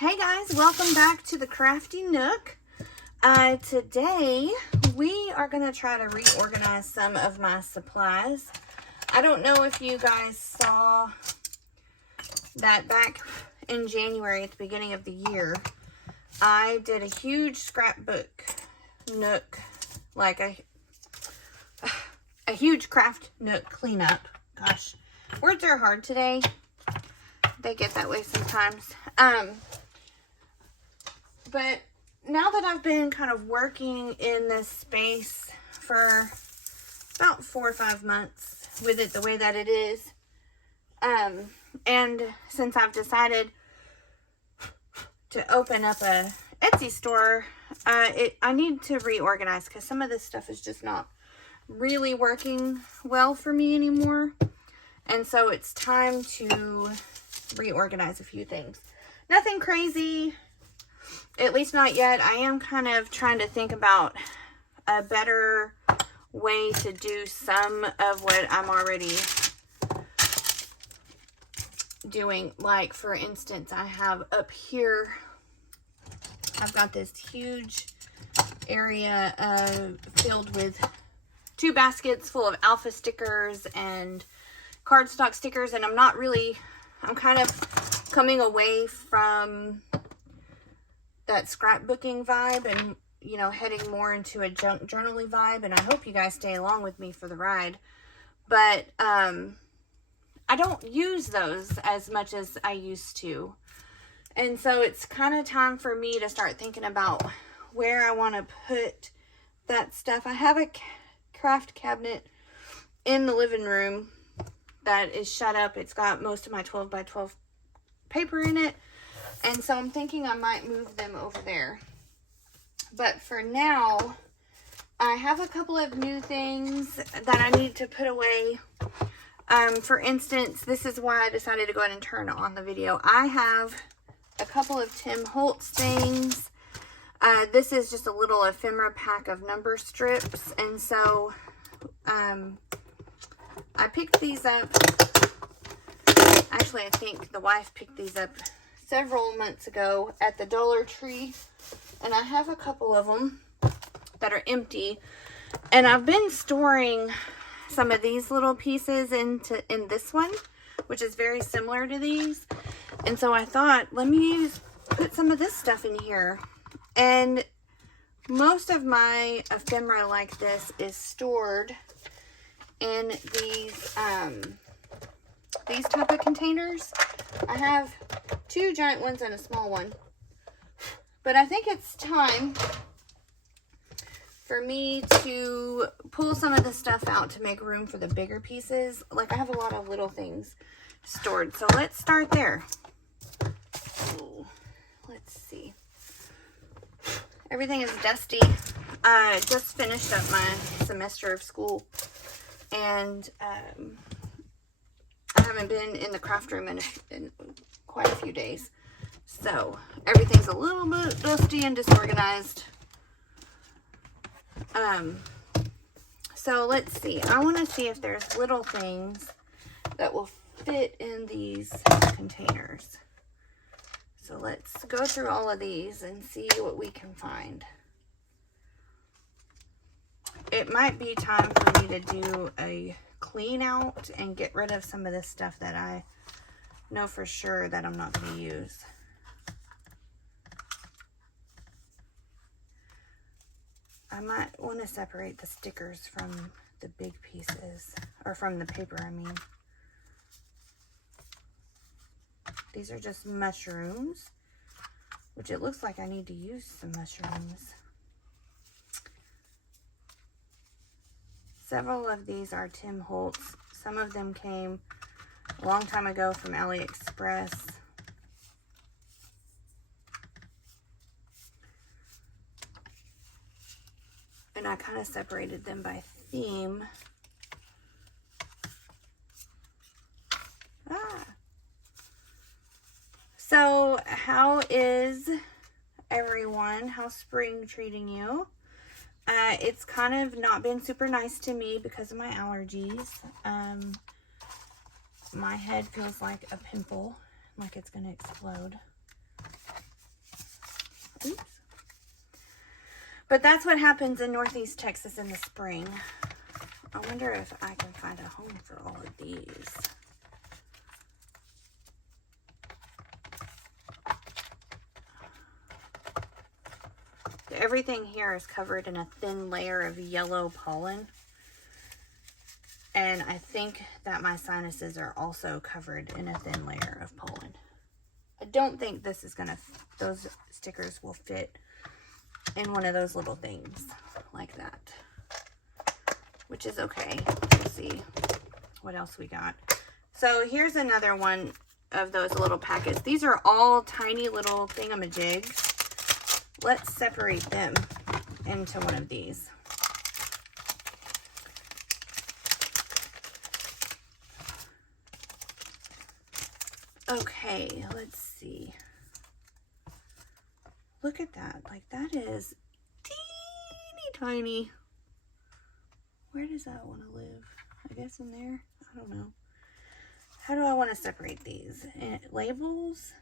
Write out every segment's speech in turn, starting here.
Hey guys, welcome back to the Crafty Nook. Today we are going to try to reorganize some of my supplies. I don't know if you guys saw that back in January at the beginning of the year. I did a huge scrapbook nook, like a huge craft nook cleanup. Gosh, words are hard today. They get that way sometimes. But now that I've been kind of working in this space for about 4 or 5 months with it the way that it is, and since I've decided to open up a Etsy store, I need to reorganize because some of this stuff is just not really working well for me anymore. And so it's time to reorganize a few things. Nothing crazy, at least not yet. I am kind of trying to think about a better way to do some of what I'm already doing. Like, for instance, I have up here, I've got this huge area filled with 2 baskets full of alpha stickers and cardstock stickers, and I'm kind of coming away from that scrapbooking vibe and, you know, heading more into a junk journaling vibe, and I hope you guys stay along with me for the ride. But I don't use those as much as I used to, and so it's kind of time for me to start thinking about where I want to put that stuff. I have a craft cabinet in the living room that is shut up. It's got most of my 12 by 12 paper in it, and so I'm thinking I might move them over there. But for now, I have a couple of new things that I need to put away. For instance, this is why I decided to go ahead and turn on the video. I have a couple of Tim Holtz things. This is just a little ephemera pack of number strips, and so I picked these up. Actually, I think the wife picked these up several months ago at the Dollar Tree, and I have a couple of them that are empty, and I've been storing some of these little pieces in this one, which is very similar to these, and so I thought, let me put some of this stuff in here. And most of my ephemera like this is stored in these type of containers. I have 2 giant ones and a small one, but I think it's time for me to pull some of the stuff out to make room for the bigger pieces. Like, I have a lot of little things stored, so let's start there. Ooh, let's see. Everything is dusty. I just finished up my semester of school, and I haven't been in the craft room in quite a few days, so everything's a little bit dusty and disorganized. So let's see. I want to see if there's little things that will fit in these containers. So let's go through all of these and see what we can find. It might be time for me to do a clean out and get rid of some of this stuff that I know for sure that I'm not going to use. I might want to separate the stickers from the big pieces, or from the paper, I mean. These are just mushrooms, which it looks like I need to use some mushrooms. Several of these are Tim Holtz. Some of them came a long time ago from AliExpress. And I kind of separated them by theme. So, how is everyone? How's spring treating you? It's kind of not been super nice to me because of my allergies. My head feels like a pimple, like it's going to explode. But that's what happens in Northeast Texas in the spring. I wonder if I can find a home for all of these. Everything here is covered in a thin layer of yellow pollen. And I think that my sinuses are also covered in a thin layer of pollen. I don't think this is gonna, those stickers will fit in one of those little things like that, which is okay. We'll see what else we got. So here's another one of those little packets. These are all tiny little thingamajigs. Let's separate them into one of these. Okay, let's see. Look at that. Like, that is teeny tiny. Where does that want to live? I guess in there? I don't know. How do I want to separate these? Labels?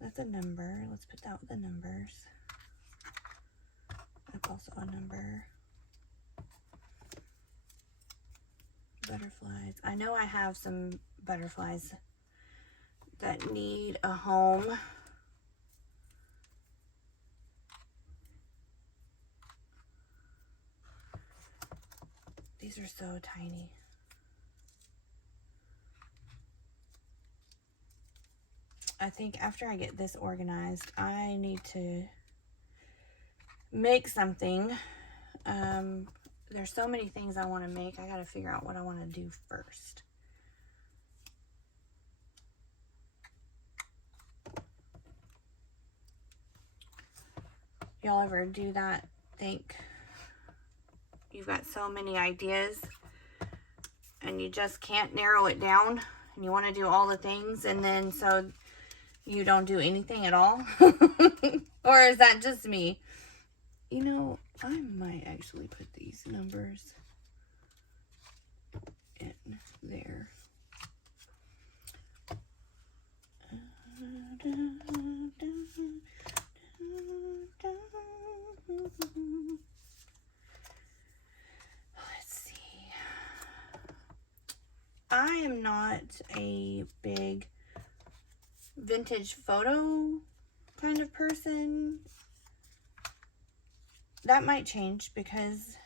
That's a number. Let's put that with the numbers. That's also a number. Butterflies. I know I have some butterflies that need a home. These are so tiny. I think after I get this organized, I need to make something. There's so many things I want to make. I got to figure out what I want to do first. Y'all ever do that? Think you've got so many ideas and you just can't narrow it down, and you want to do all the things, and then so you don't do anything at all? Or is that just me? You know, I might actually put these numbers in there. Let's see. I am not a big vintage photo kind of person. That might change because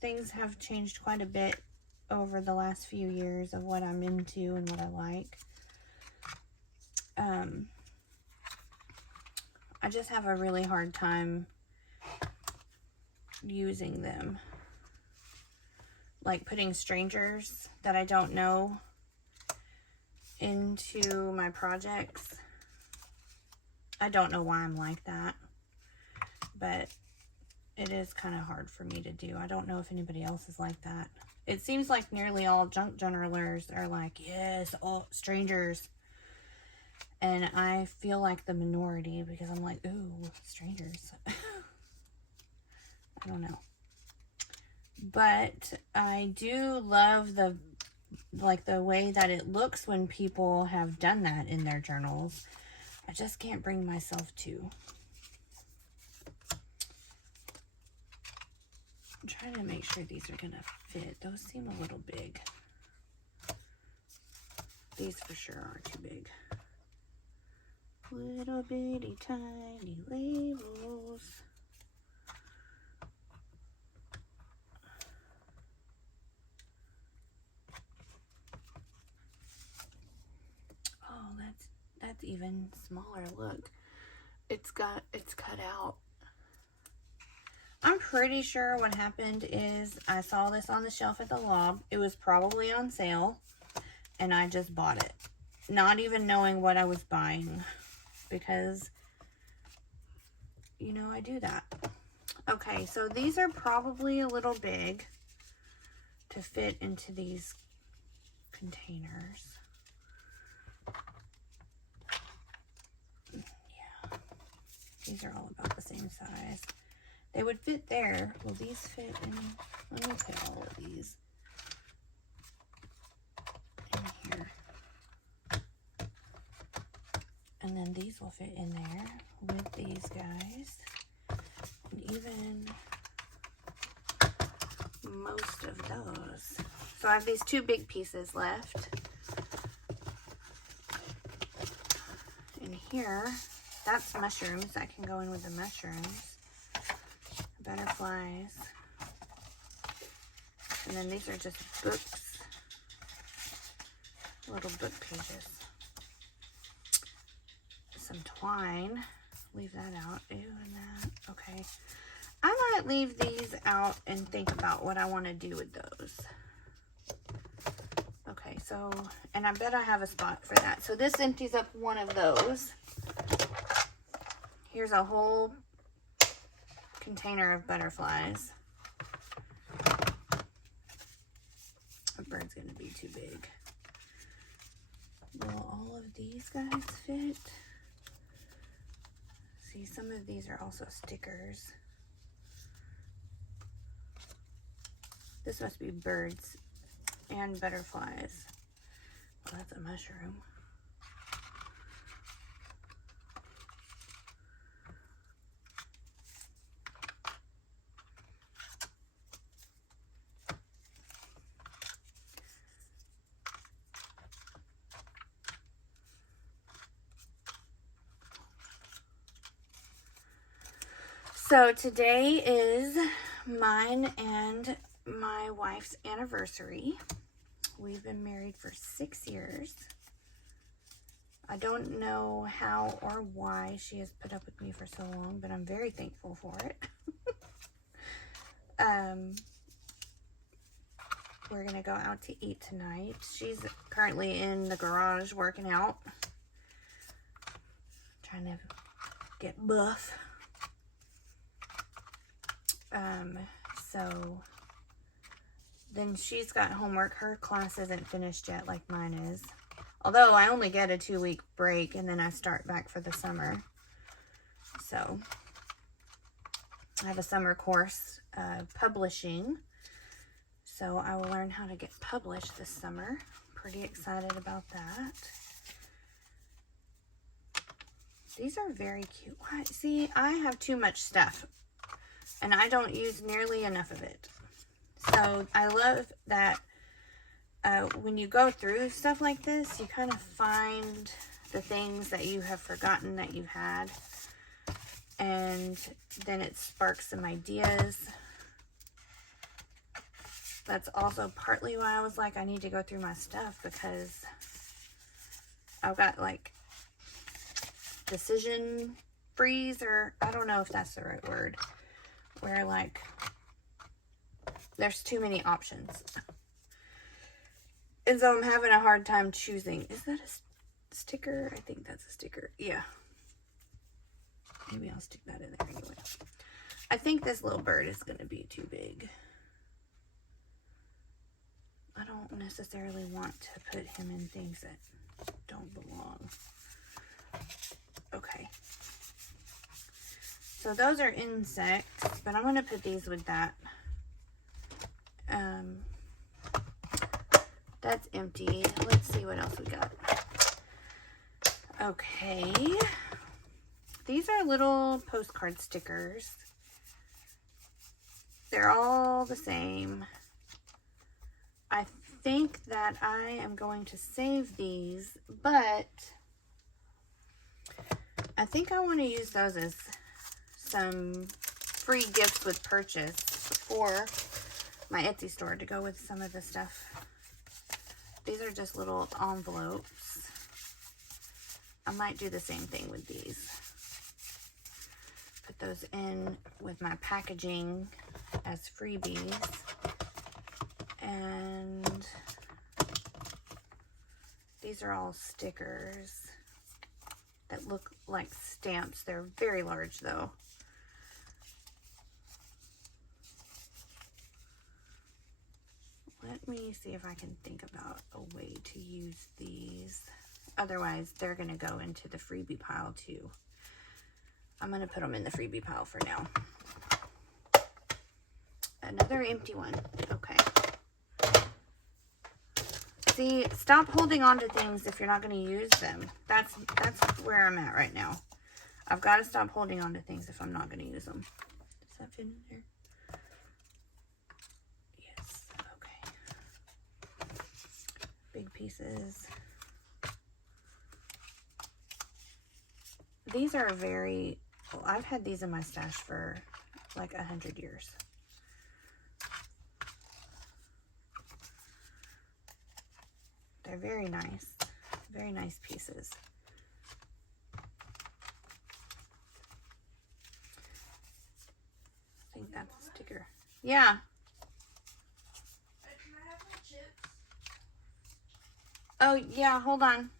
things have changed quite a bit over the last few years of what I'm into and what I like. I just have a really hard time using them. Like putting strangers that I don't know into my projects. I don't know why I'm like that, but it is kind of hard for me to do. I don't know if anybody else is like that. It seems like nearly all junk journalers are like, yes, all strangers. And I feel like the minority because I'm like, ooh, strangers. I don't know. But I do love the way that it looks when people have done that in their journals. I just can't bring myself to. I'm trying to make sure these are gonna fit. Those seem a little big. These for sure are too big. Little bitty tiny labels. Oh, that's even smaller. Look, it's cut out. I'm pretty sure what happened is I saw this on the shelf at the Lob. It was probably on sale, and I just bought it, not even knowing what I was buying, because, you know, I do that. Okay, so these are probably a little big to fit into these containers. Yeah, these are all about the same size. They would fit there. Will these fit in? Let me put all of these in here. And then these will fit in there with these guys. And even most of those. So I have these 2 big pieces left. And here, that's mushrooms. That can go in with the mushrooms. Butterflies. And then these are just books. Little book pages. Some twine. Leave that out. Ew, and that. Okay. I might leave these out and think about what I want to do with those. Okay, so, and I bet I have a spot for that. So this empties up one of those. Here's a whole container of butterflies. A bird's going to be too big. Will all of these guys fit? See, some of these are also stickers. This must be birds and butterflies. Well, that's a mushroom. So today is mine and my wife's anniversary. We've been married for 6 years. I don't know how or why she has put up with me for so long, but I'm very thankful for it. We're gonna go out to eat tonight. She's currently in the garage working out, trying to get buff. So then she's got homework. Her class isn't finished yet like mine is. Although I only get a 2-week break and then I start back for the summer. So I have a summer course, publishing. So I will learn how to get published this summer. Pretty excited about that. These are very cute. Why? See, I have too much stuff and I don't use nearly enough of it. So I love that when you go through stuff like this, you kind of find the things that you have forgotten that you had. And then it sparks some ideas. That's also partly why I was like, I need to go through my stuff, because I've got like decision freeze, or I don't know if that's the right word, where like there's too many options. And so I'm having a hard time choosing. Is that a sticker? I think that's a sticker. Yeah. Maybe I'll stick that in there anyway. I think this little bird is going to be too big. I don't necessarily want to put him in things that don't belong. Okay. So those are insects, but I'm going to put these with that. That's empty. Let's see what else we got. Okay. These are little postcard stickers. They're all the same. I think that I am going to save these, but I think I want to use those as some free gifts with purchase for my Etsy store to go with some of the stuff. These are just little envelopes. I might do the same thing with these. Put those in with my packaging as freebies. And these are all stickers that look like stamps. They're very large though. Let me see if I can think about a way to use these. Otherwise, they're going to go into the freebie pile too. I'm going to put them in the freebie pile for now. Another empty one. Okay. See, stop holding on to things if you're not going to use them. That's where I'm at right now. I've got to stop holding on to things if I'm not going to use them. Does that fit in there? Yes. Okay. Big pieces. These are very... Well, I've had these in my stash for like 100 years. They're very nice. Very nice pieces. I think that's a sticker. Yeah. Can I have my chips? Oh, yeah, hold on.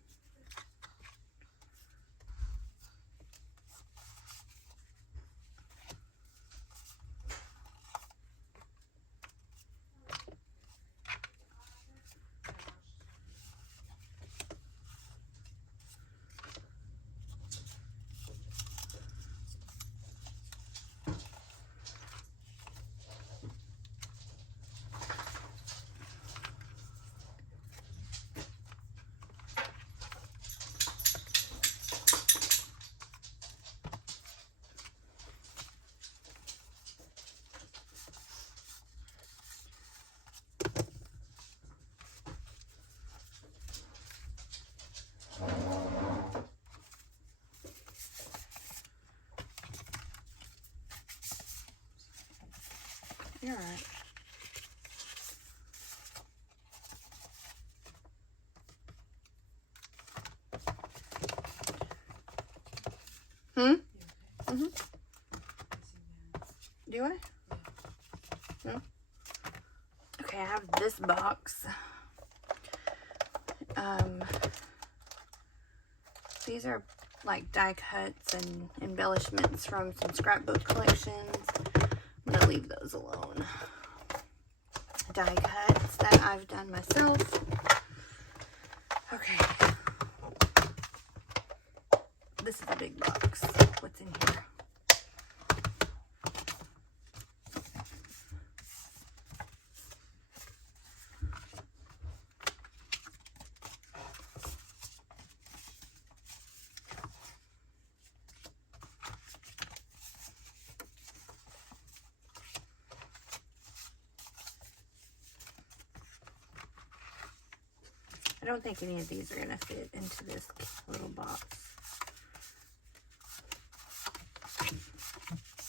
You're all right. Mm-hmm. Do I? No? Okay, I have this box. These are like die cuts and embellishments from some scrapbook collections. I'm gonna leave those alone. Die cuts that I've done myself. Okay. This is a big box. What's in here? I don't think any of these are going to fit into this little box.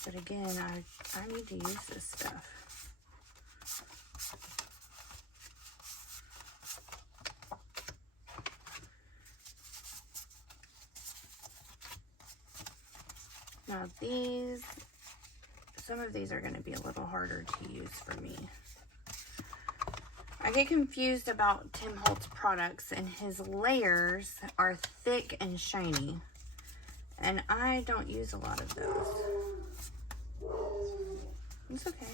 But again, I need to use this stuff. Now these, some of these are going to be a little harder to use for me. I get confused about Tim Holtz products, and his layers are thick and shiny. And I don't use a lot of those. It's okay.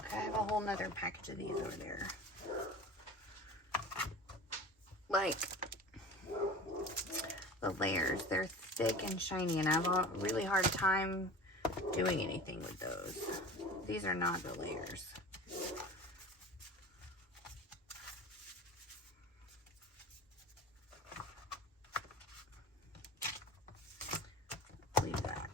Okay, I have a whole nother package of these over there. Like, the layers, they're thick and shiny, and I have a really hard time doing anything with those. These are not the layers. Leave that.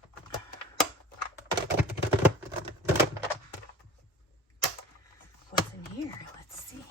What's in here? Let's see.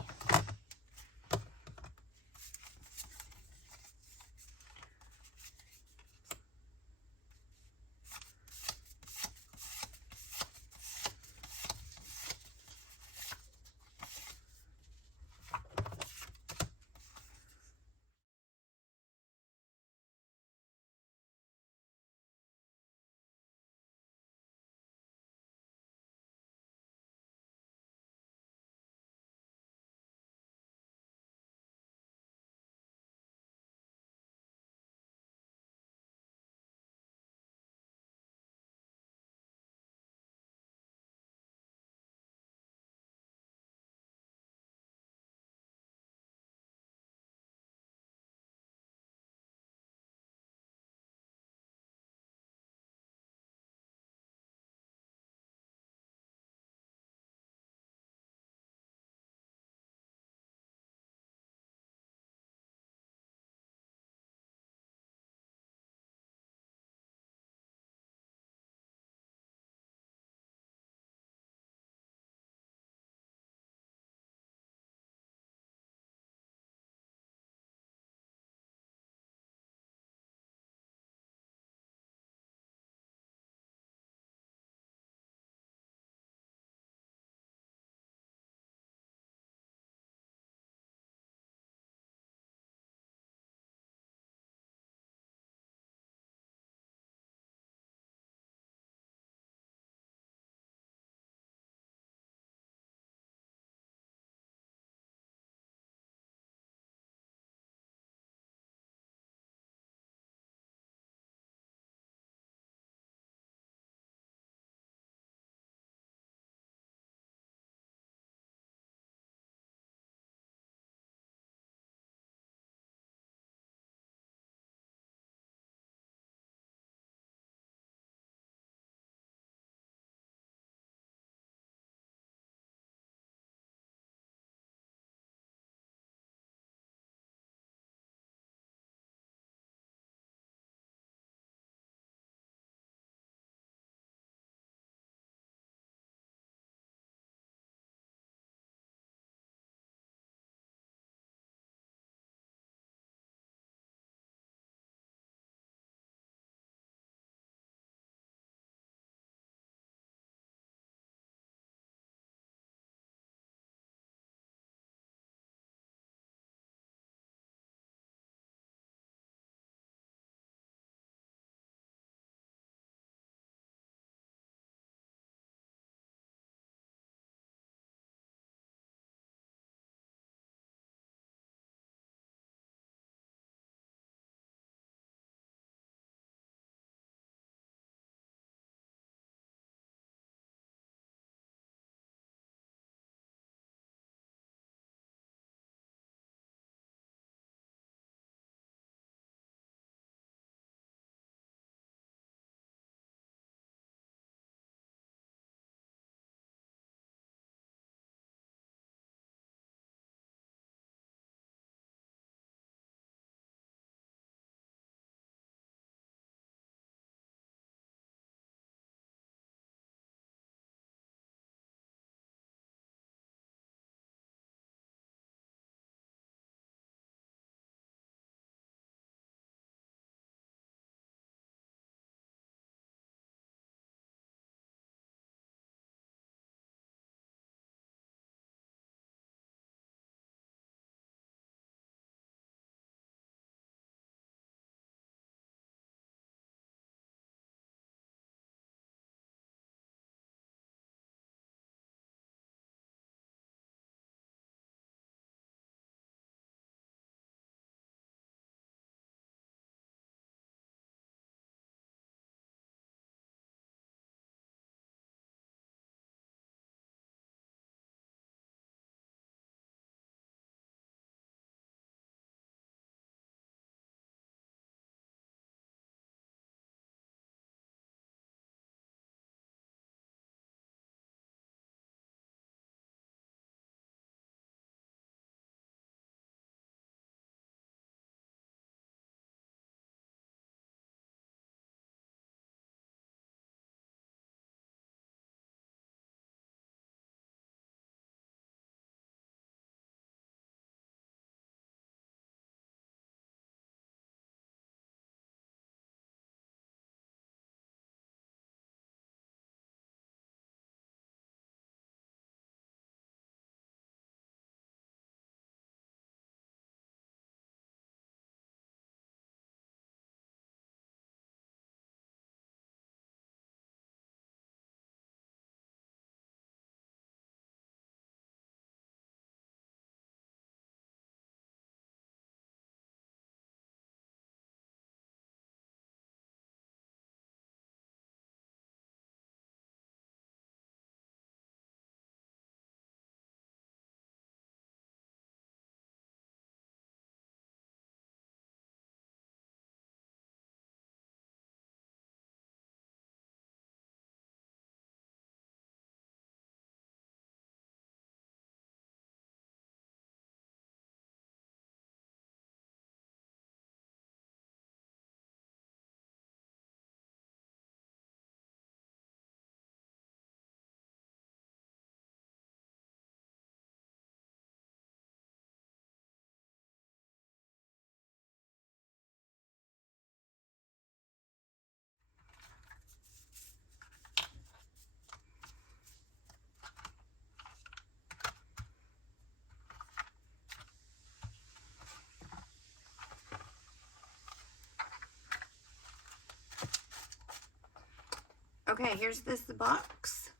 Okay, here's this box.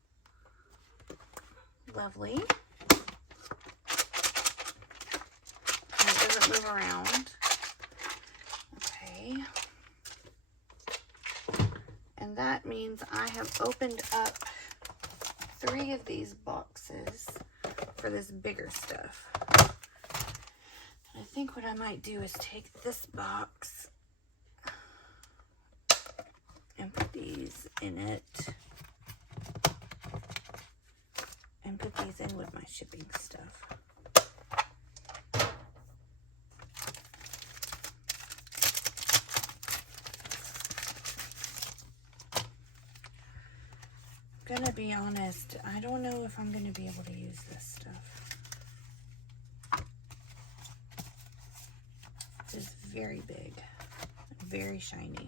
Lovely. And it doesn't move around. Okay. And that means I have opened up 3 of these boxes for this bigger stuff. And I think what I might do is take this box and put these in it. And put these in with my shipping stuff. I'm gonna be honest, I don't know if I'm gonna be able to use this stuff. This is very big, very shiny.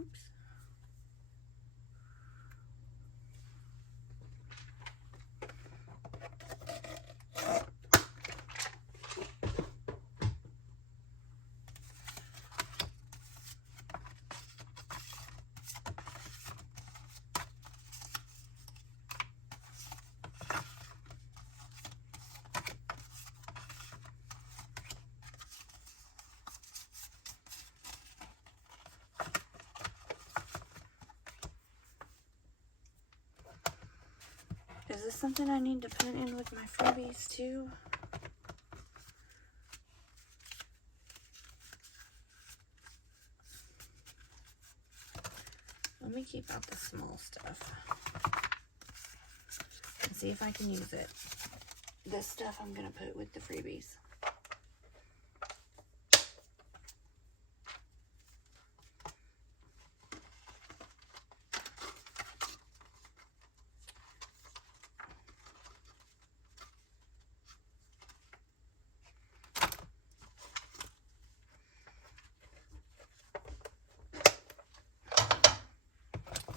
Oops. Is this something I need to put in with my freebies too? Let me keep out the small stuff and see if I can use it. This stuff I'm going to put with the freebies.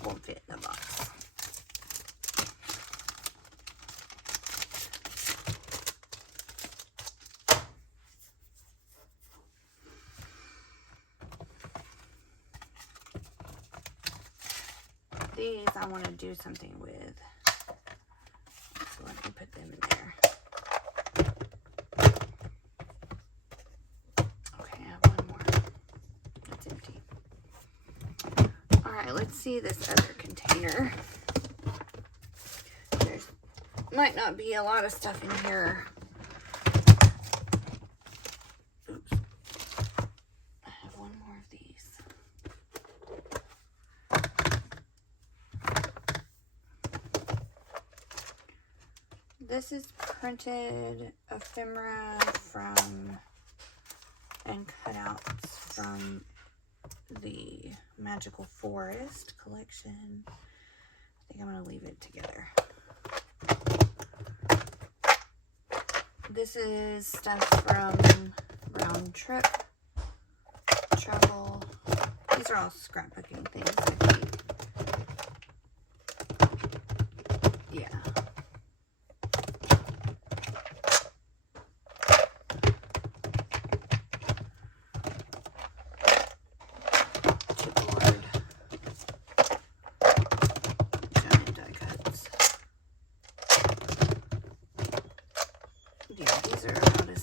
Won't fit in the box. These I want to do something with, so I can put them in there. Okay, I have one more. It's empty. Alright, let's see this other container. There's might not be a lot of stuff in here. Oops. I have one more of these. This is printed ephemera from and cutouts from the Magical Forest collection. I think I'm going to leave it together. This is stuff from Round Trip, Travel. These are all scrapbooking things, I think. Yeah.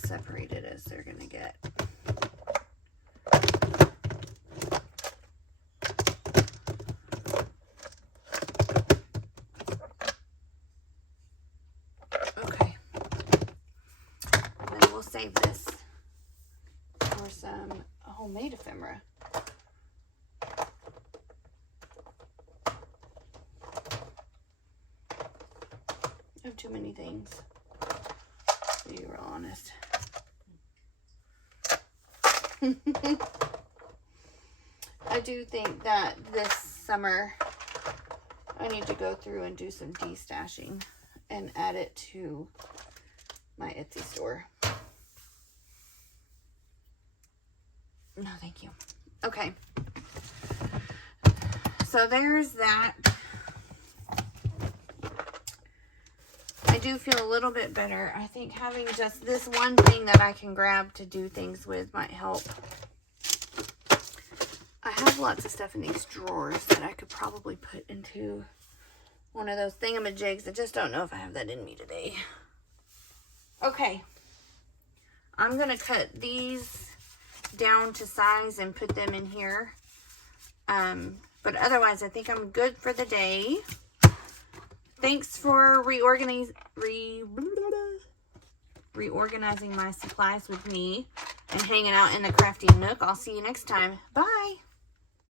Separated as they're going to get. Okay. Then we'll save this for some homemade ephemera. I have too many things, to be real honest. I do think that this summer I need to go through and do some destashing and add it to my Etsy store. No, thank you. Okay. So there's that. I do feel a little bit better. I think having just this one thing that I can grab to do things with might help. I have have lots of stuff in these drawers that I could probably put into one of those thingamajigs. I just don't know if I have that in me today. Okay. I'm going to cut these down to size and put them in here. But otherwise, I think I'm good for the day. Thanks for reorganizing my supplies with me and hanging out in the crafting nook. I'll see you next time. Bye.